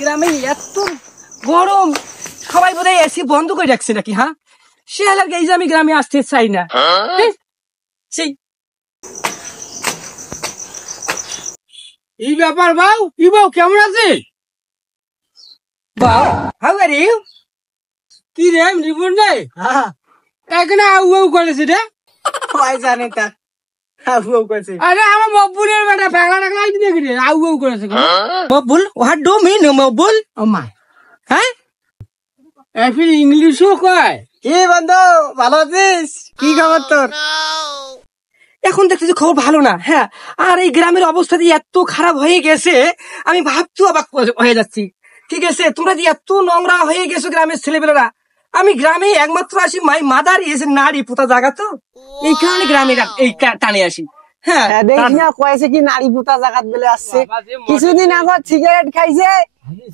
গ্রামে এত গরম, সবাই বোধহয় এসি বন্ধ করে রাখছে নাকি? হ্যাঁ, সে এলাকায় এই যে আমি গ্রামে আসতে চাই না। সেই এই ব্যাপার বাউ, কি বাউ কেমন আছে? বাউ, হাউ আর ইউ? কি রে রিপন রে? হ্যাঁ, এখানে আউ আউ করেছে রে। সবাই জানে তা হাউ হাউ করেছে। আরে আমার মকবুলের বেটা পাগলা টাগলা আইতে দেখি রে, আউ আউ করেছে। Maqbool, what do mean Maqbool? ও মা, হ্যাঁ, এখন ইংলিশও কয়। কি বন্ধু, ভালো আছিস? কি খবর তোর? এখন দেখতেছি খবর ভালো না। হ্যাঁ, আর এই গ্রামের অবস্থা দিয়ে এত খারাপ হয়ে গেছে, আমি ভাবতেও অবাক হয়ে যাচ্ছি। ঠিক আছে, তোমরা যে এত নোংরা হয়ে গেছো গ্রামের ছেলেপেলেরা। আমি গ্রামে একমাত্র আসি মাই মাদার ইজ নারী পোতা জায়গা, তো এই কারণে গ্রামে এই টানে আসি। হ্যাঁ, দেখি না কয়েছে কি নারী পুতা জাগাত বলে আসছে। কিছুদিন আগত সিগারেট খাইছে,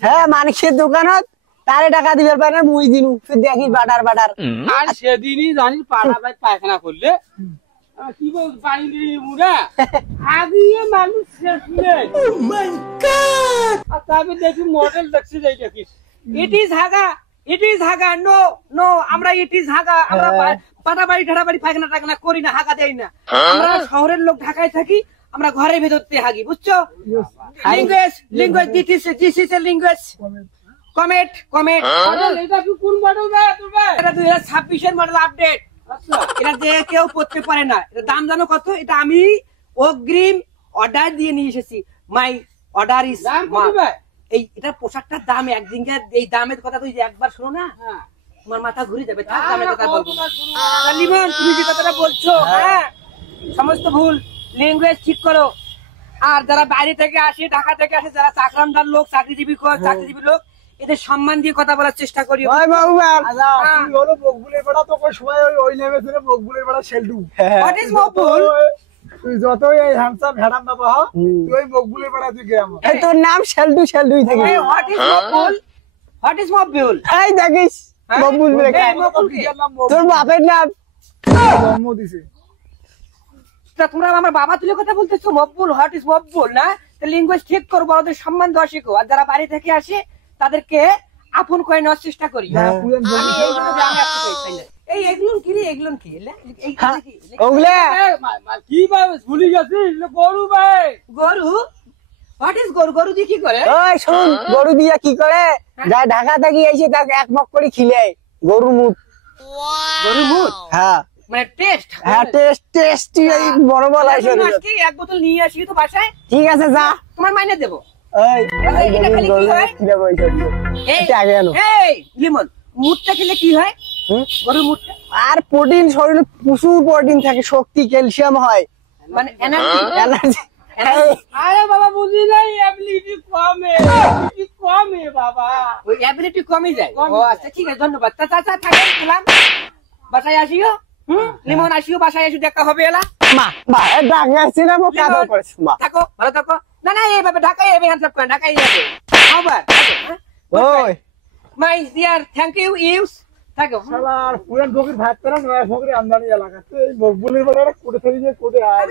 হ্যাঁ মানুষের দোকানত, তারে টাকা দিবার পারে না, মুই দিনু দেখি বাটার বাটার। আর সেদিনই জানিস পাড়া ভাই পায়খানা করলে কি বল পানি দিয়ে মুড়া আগিয়ে মানুষ শেষ নেই। আর তবে দেখি মডেল দেখছি যাই দেখিস ইট ইজ হাগা, ইট ইজ হাগা, নো নো, আমরা ইট ইজ হাগা, আমরা পাটাবাড়ি ঠাড়াবাড়ি পায়খানা টায়খানা করি না, হাগা দেই না। আমরা শহরের লোক ঢাকায় থাকি, আমরা ঘরের ভেতরতে হাগি, বুঝছো? Language language this is a language. Comment comment, এটা কি কোন মডেল ভাই? এটা 2026 এর মডেল আপডেট। এটা যে কেউ পড়তে পারে না। এটা দাম জানো কত? এটা আমি অগ্রিম অর্ডার দিয়ে নিয়ে এসেছি। মাই অর্ডার ইজ এই এটা পোশাকটার দাম একদিন, এই দামের কথা তুই একবার শোনো না, তোমার মাথা ঘুরে যাবে। তার দামের কথা বলবো না। লিমন, তুমি যে কথাটা বলছো, হ্যাঁ সমস্ত ভুল। ল্যাঙ্গুয়েজ ঠিক করো। আর যারা বাইরে থেকে আসে, ঢাকা থেকে আসে, যারা চাকরামদার লোক, চাকরিজীবী লোক, এদের সম্মান দিয়ে কথা বলার চেষ্টা করি। তোর নাম শেলডু, শেলডুই থাকে। এই দেখিস মকবুল, তোর বাপের নাম তোমরা আমার বাবা তুলে কথা বলতেছো। Maqbool, what is Maqbool? না, ল্যাঙ্গুয়েজ ঠিক করো, বড়দের সম্মান দেওয়া শিখো। আর যারা বাড়ি থেকে আসে তাদেরকে আপন করে নেওয়ার চেষ্টা করি। এই এগুলো কি রে, এগুলো কি? ওগুলা কি ভাই ভুলি গেছিস? গরু ভাই, গরু? হোয়াট ইজ গরু? গরু দিয়ে কি করে? ওই শুন, গরু দিয়া কি করে? যা ঢাকা থেকে এসে তাকে এক মগ করে খিলে গরুর মুখ। গরু মুখ? হ্যাঁ, মানে টেস্ট? হ্যাঁ টেস্ট, টেস্টি। এই বড় বলা আছে। আজকে এক বোতল নিয়ে আসি তো বাসায়। ঠিক আছে যা, তোমার মাইনে দেবো। এই এটা খালি কি হয়? খিলে বইছে এটা আগে আনো। এই লিমন, মুটটা খেলে কি হয়? গরুর মুটটা আর প্রোটিন, শরীরে প্রচুর প্রোটিন থাকে, শক্তি, ক্যালসিয়াম হয়, মানে এনার্জি। এনার্জি। আরে বাবা বুঝি নাই, অ্যাবিলিটি কমে, অ্যাবিলিটি কমে বাবা, ওই অ্যাবিলিটি কমে যায়। ও আচ্ছা ঠিক আছে, ধন্যবাদ। চাচা থাকেন, গেলাম বাসায় আসিও। লিমন আসিও, বাসায় এসে দেখা হবে। এলা মা মা ঢাকা আসছিলাম, ও কাজ করেছে। মা থাকো, ভালো থাকো। না না, এইভাবে ঢাকায় যাবে, হ্যান্ডসাপ করে ঢাকায় যাবে। আবার ওই মাই ডিয়ার, থ্যাংক ইউ ইউস। থাকো। শালার পুরান ফকির ভাত করে নয়া ফকির আমদানি এলাকা, এই মকবুলের বেটা কোটে থেকে কোটে আয়।